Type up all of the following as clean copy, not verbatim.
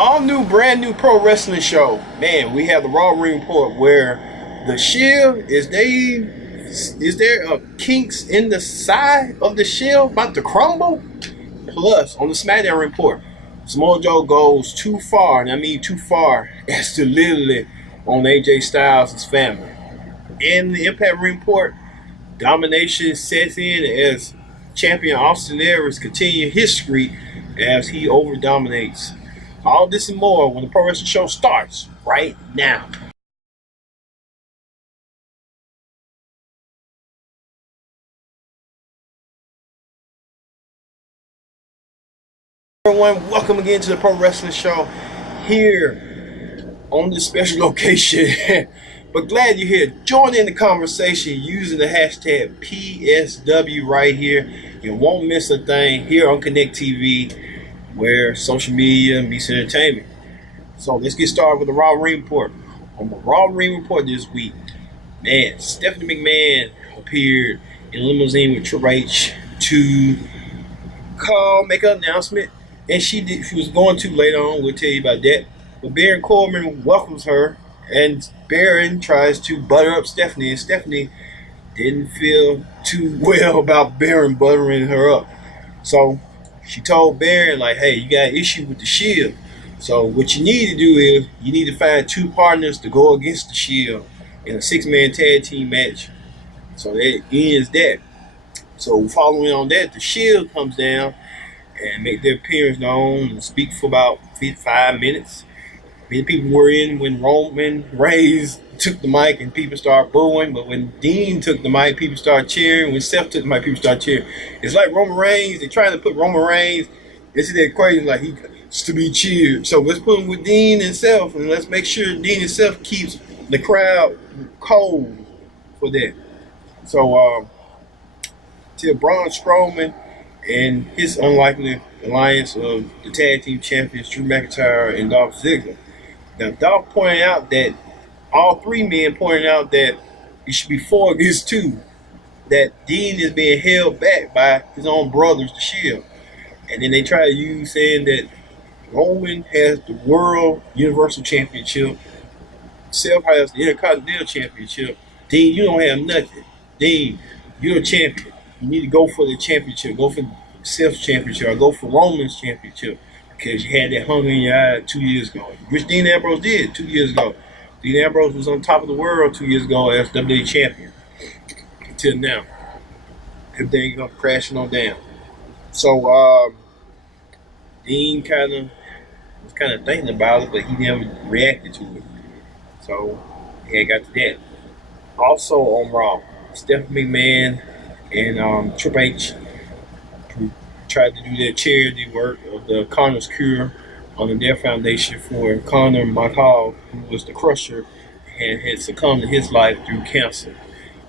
All new, brand new pro wrestling show. Man, we have the Raw Ring Report where the Shield is there kinks in the side of the Shield about to crumble? Plus, on the SmackDown report, Samoa Joe goes too far, and I mean too far, as to literally on AJ Styles' family. In the Impact report, domination sets in as champion Austin Aries continues his streak as he over dominates. All this and more when the Pro Wrestling Show starts right now. Everyone, welcome again to the Pro Wrestling Show here on this special location. But glad you're here. Join in the conversation using the hashtag PSW right here. You won't miss a thing here on Connect TV, where social media meets entertainment. So let's get started with the Raw Ring Report. On the Raw Ring Report this week, man, Stephanie McMahon appeared in a limousine with Triple H to make an announcement, and she was going to later on. We'll tell you about that. But Baron Corbin welcomes her, and Baron tries to butter up Stephanie, and Stephanie didn't feel too well about Baron buttering her up. So she told Baron, like, hey, you got an issue with the Shield. So what you need to do is you need to find two partners to go against the Shield in a 6-man tag team match. So that ends that. So following on that, the Shield comes down and make their appearance known and speak for about 5 minutes. Many people were in when Roman Reigns took the mic and people started booing, but when Dean took the mic, people started cheering. When Seth took the mic, people started cheering. It's like Roman Reigns, they're trying to put Roman Reigns into the equation like he's to be cheered. So let's put him with Dean and Seth, and let's make sure Dean and Seth keeps the crowd cold for that. So till Braun Strowman and his unlikely alliance of the tag team champions Drew McIntyre and Dolph Ziggler. Now, Dolph pointed out that all three men pointed out that it should be 4 against 2. That Dean is being held back by his own brothers, the Shield. And then they try to use saying that Roman has the World Universal Championship, Seth has the Intercontinental Championship. Dean, you don't have nothing. Dean, you're a champion. You need to go for the championship. Go for Seth's championship or go for Roman's championship because you had that hunger in your eye 2 years ago, which Dean Ambrose did 2 years ago. Dean Ambrose was on top of the world 2 years ago as WWE champion. Until now, everything comes crashing on down. So Dean was kind of thinking about it, but he never reacted to it. So yeah, got to that. Also on Raw, Stephanie McMahon and Triple H tried to do their charity work of the Connor's Cure on their foundation for Connor McCall, who was the Crusher and had succumbed to his life through cancer.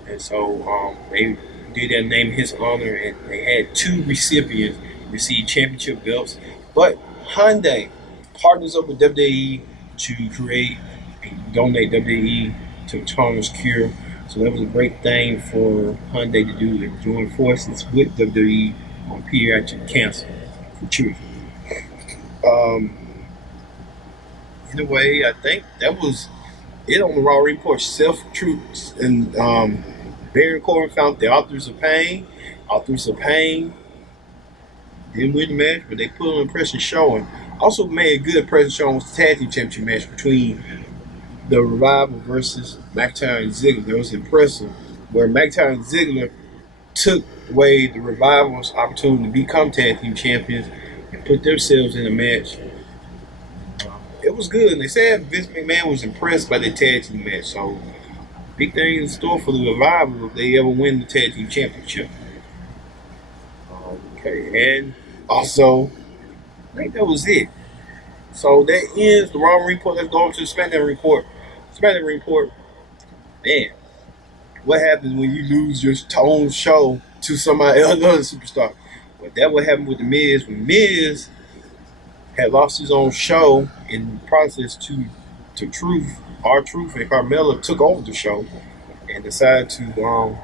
And so they did that name in his honor, and they had 2 recipients receive championship belts. But Hyundai partners up with WWE to create and donate WWE to Connor's Cure. So that was a great thing for Hyundai to do, and join forces with WWE on pediatric cancer for children. In a way, I think that was it on the Raw Report. Self-Truth and Baron Corbin found the Authors of Pain. Authors of Pain didn't win the match, but they put on an impressive showing. Also made a good impressive showing was the Tag Team Championship match between the Revival versus McIntyre and Ziggler. That was impressive, where McIntyre and Ziggler took away the Revival's opportunity to become tag team champions and put themselves in a match. It was good, and they said Vince McMahon was impressed by the tag team match. So big things in store for the Revival if they ever win the tag team championship. Okay, and also I think that was it. So that ends the Raw Report. Let's go on to the SmackDown Report. SmackDown Report, man, what happens when you lose your own show to somebody else, another superstar? Well, that what happened with The Miz. When Miz had lost his own show in the process to Truth, R-Truth and Carmella took over the show and decided to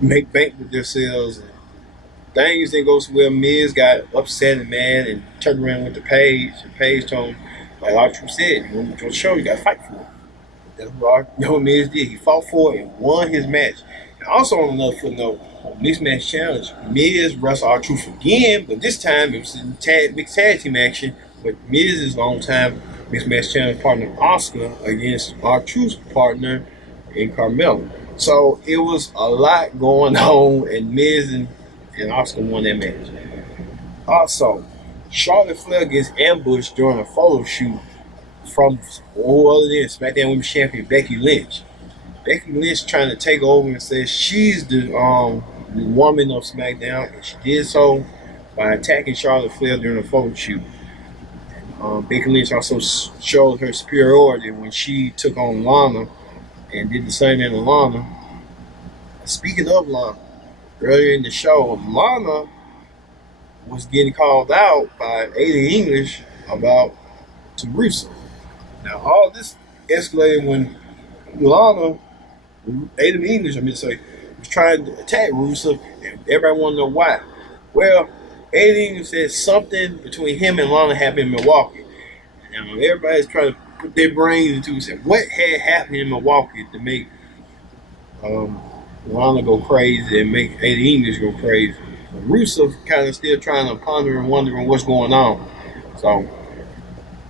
make bank with themselves. And things didn't go so well. Miz got upset and mad and turned around with the Paige. And Paige told him, like R-Truth said, you want to show, you got to fight for it. That's what Miz did. He fought for it and won his match. And also on another footnote, on Mixed Match Challenge, Miz wrestled R-Truth again, but this time it was in mixed tag team action with Miz's longtime Mixed Match Challenge partner Oscar against R-Truth's partner in Carmella. So it was a lot going on, and Miz and Oscar won that match. Also, Charlotte Flair gets ambushed during a photo shoot from no other than SmackDown Women's Champion Becky Lynch. Becky Lynch trying to take over and says she's the woman of SmackDown, and she did so by attacking Charlotte Flair during a photo shoot. Becky Lynch also showed her superiority when she took on Lana and did the same thing to Lana. Speaking of Lana, earlier in the show, Lana was getting called out by Aiden English about to Rusev. Now, all this escalated when Lana, Aiden English, was trying to attack Rusev, and everybody wanted to know why. Well, Aiden English said something between him and Lana happened in Milwaukee. Now, everybody's trying to put their brains into it, and what had happened in Milwaukee to make Lana go crazy and make Aiden English go crazy. Rusev kind of still trying to ponder and wondering what's going on. So,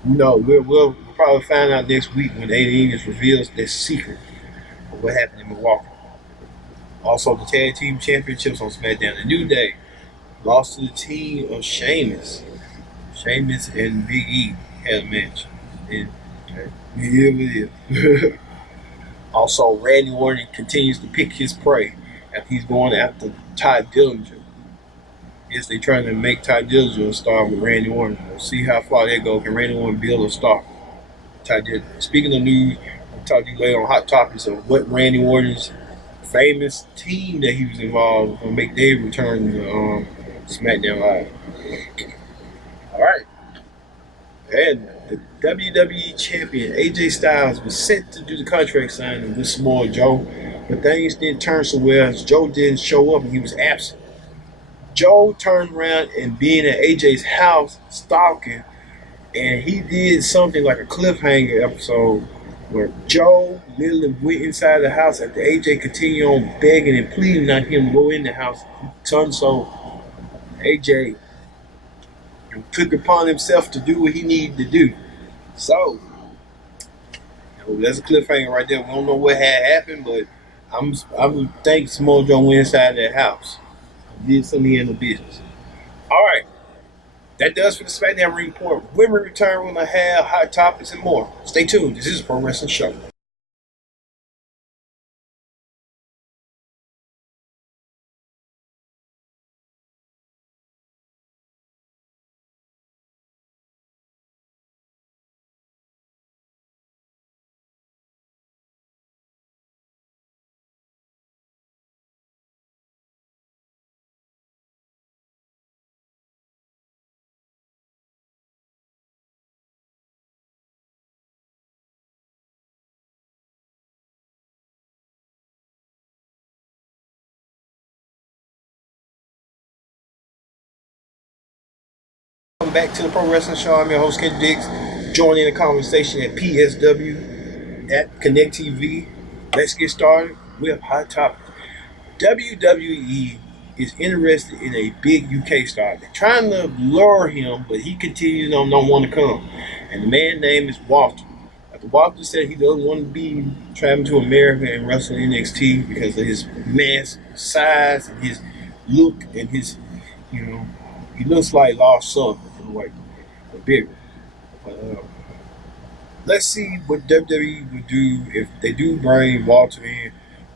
we'll probably find out next week when Aiden English reveals their secret of what happened in Milwaukee. Also, the Tag Team Championships on SmackDown. The New Day lost to the team of Sheamus. Sheamus and Big E had a match. And here it is. Also, Randy Orton continues to pick his prey after he's going after Ty Dillinger. Yes, they're trying to make Ty Dillinger a star with Randy Orton. We'll see how far that goes. Can Randy Orton build a star? Ty Dillinger. Speaking of news, I'll talk to you later on Hot Topics of what Randy Orton's famous team that he was involved with will make their return to SmackDown Live. All right. And the WWE Champion AJ Styles was set to do the contract signing with Samoa Joe, but things didn't turn so well as Joe didn't show up and he was absent. Joe turned around and being at AJ's house stalking, and he did something like a cliffhanger episode where Joe literally went inside the house after AJ continued on begging and pleading on him to go in the house. So AJ took upon himself to do what he needed to do. So that's a cliffhanger right there. We don't know what had happened, but I would think Samoa Joe went inside that house. Did something in the business. All right. That does for the SmackDown Report. When we return, we're going to have hot topics and more. Stay tuned. This is a Pro Wrestling Show. Welcome back to the Pro Wrestling Show. I'm your host, Ken Diggs. Joining the conversation at PSW at Connect TV. Let's get started with Hot Topics. WWE is interested in a big UK star. They're trying to lure him, but he continues on don't want to come. And the man's name is Walter. After Walter said he doesn't want to be traveling to America and wrestle NXT because of his mass size and his look and his, he looks like Lost Son in a way, but bigger. Let's see what WWE would do if they do bring Walter in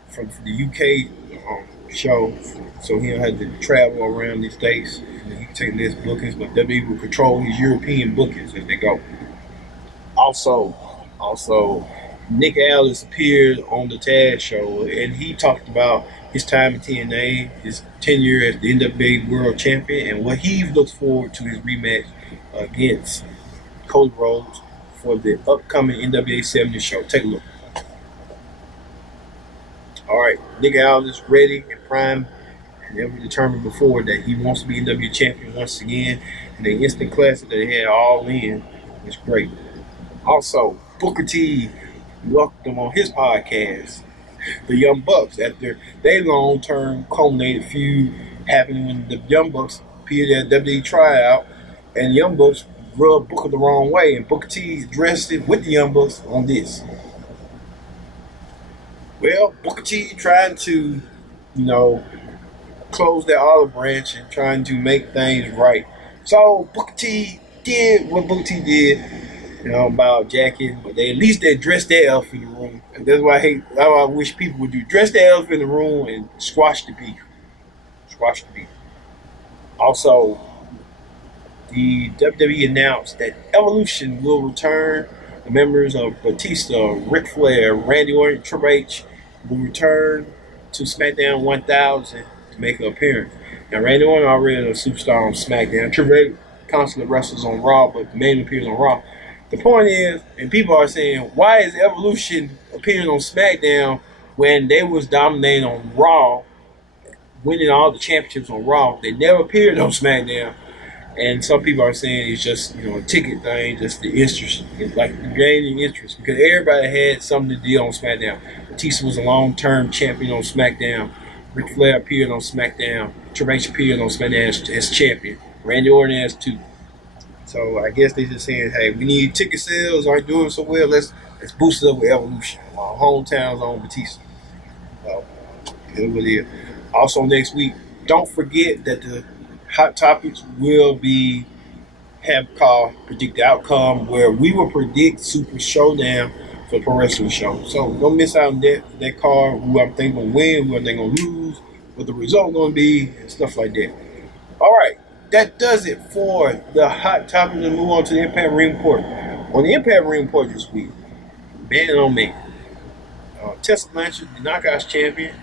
from the UK show, so he don't have to travel around the states. He can take less bookings, but WWE will control his European bookings as they go. Also, Nick Aldis appeared on the Taz show, and he talked about his time in TNA, his tenure as the NWA World Champion, and what he looks forward to his rematch against Cody Rhodes for the upcoming NWA 70 show. Take a look. All right, Nick Aldis ready and primed, and they were determined before that he wants to be NWA champion once again. And the instant classic that they had all in was great. Also, Booker T welcomed them on his podcast, the Young Bucks, after their long-term culminated feud happened when the Young Bucks appeared at WWE tryout, and the Young Bucks rubbed Booker the wrong way, and Booker T addressed it with the Young Bucks on this. Well, Booker T trying to, you know, close that olive branch and trying to make things right. So Booker T did what Booker T did, about Jackie, but they at least they addressed that elephant in the room. And that's why I wish people would do. Dress the elephant in the room and squash the beef. Squash the beef. Also, the WWE announced that Evolution will return. The members of Batista, Ric Flair, Randy Orton, Triple H will return to SmackDown 1000 to make an appearance. Now, Randy Orton already a superstar on SmackDown. Triple H constantly wrestles on Raw, but the man appears on Raw. The point is, and people are saying, why is Evolution appearing on SmackDown when they was dominating on Raw, winning all the championships on Raw? They never appeared on SmackDown. And some people are saying it's just, a ticket thing, just the interest. It's like gaining interest because everybody had something to do on SmackDown. Batista was a long-term champion on SmackDown. Ric Flair appeared on SmackDown. Triple H appeared on SmackDown as champion. Randy Orton has too. So I guess they're just saying, hey, we need ticket sales aren't doing so well. Let's boost it up with Evolution. Our hometown's on Batista. So it what it is. Also next week, don't forget that the Hot Topics will have called Predict the Outcome, where we will predict Super Showdown for the Pro Wrestling Show. So don't miss out on that card, who I'm thinking going to win, who I'm thinking going to lose, what the result going to be, and stuff like that. All right, that does it for the Hot Topics. And move on to the Impact Ring Report. On the Impact Ring Report this week, man on man, Tessa Blanchard, the Knockouts champion,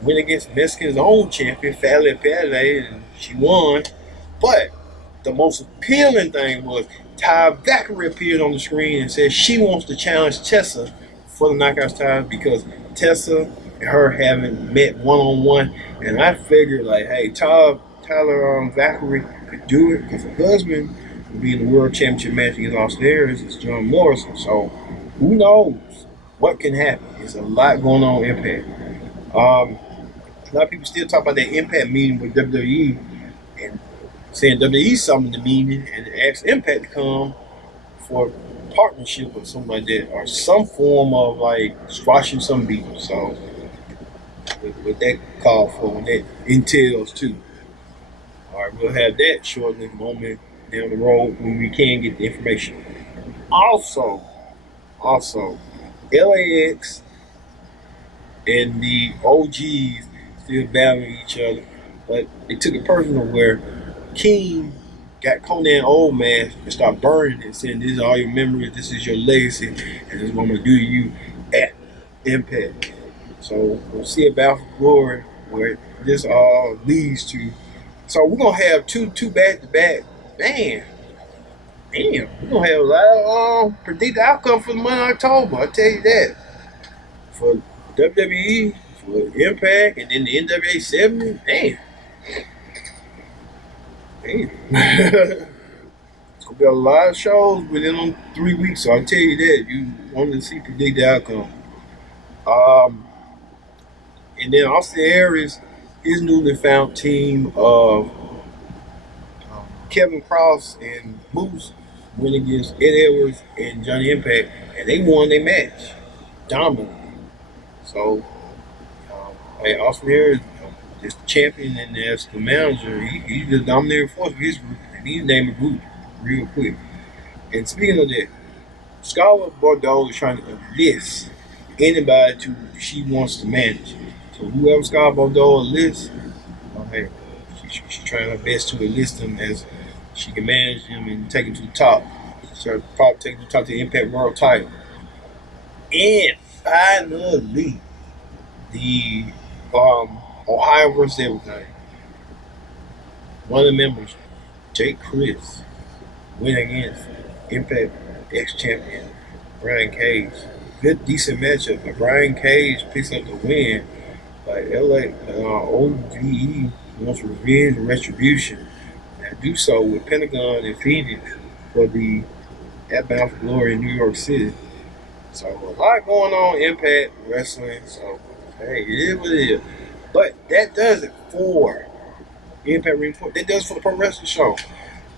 went against Mexican's own champion, Fale, and she won. But the most appealing thing was Ty Valkyrie appeared on the screen and said she wants to challenge Tessa for the Knockouts title because Tessa and her haven't met one-on-one. And I figured, like, hey, Tyler Valkyrie could do it because her husband will be in the World Championship match against Austin Aries. It's John Morrison. So who knows what can happen? There's a lot going on in Impact. A lot of people still talk about that Impact meeting with WWE and saying WWE summoned the meeting and asked Impact to come for partnership or something like that, or some form of like squashing some beef. So what that call for, when that entails too. All right, we'll have that shortly, moment down the road when we can get the information. Also, LAX and the OGs still battling each other, but they took it personal where King got Conan Old Man and started burning it, saying this is all your memories, this is your legacy, and this is what I'm gonna do to you at Impact. So we'll see about Glory where this all leads to. So we're gonna have two back to back. Damn, we're gonna have a lot of predict the outcome for the month of October. I tell you that. For WWE, for Impact, and then the NWA 70. Damn. It's gonna be a lot of shows within 3 weeks, so I'll tell you that. You want to see predict the outcome. And then Austin Aries, his newly found team of Kevin Cross and Moose went against Ed Edwards and Johnny Impact, and they won their match dominantly. So, hey, Austin Aries is the champion, and as the manager, he's the dominating force of his group, and he's naming a group real quick. And speaking of that, Scarlett Bordeaux is trying to enlist anybody she wants to manage. So whoever Scarlett Bordeaux enlists, hey, she's trying her best to enlist them as she can manage them and take them to the top. So probably take them to the top of the Impact World title. And finally, the Ohio versus everything. One of the members, Jake Chris, went against Impact ex-champion Brian Cage. Good, decent matchup, but Brian Cage picks up the win. Like OVE wants revenge and retribution. And do so with Pentagon and Phoenix for the at Bound for Glory in New York City. So a lot going on, Impact Wrestling. So hey, it is what it is. But that does it for Impact Report. That does it for the Pro Wrestling Show.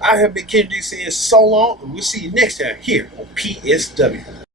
I have been Kennedy saying so long, and we'll see you next time here on PSW.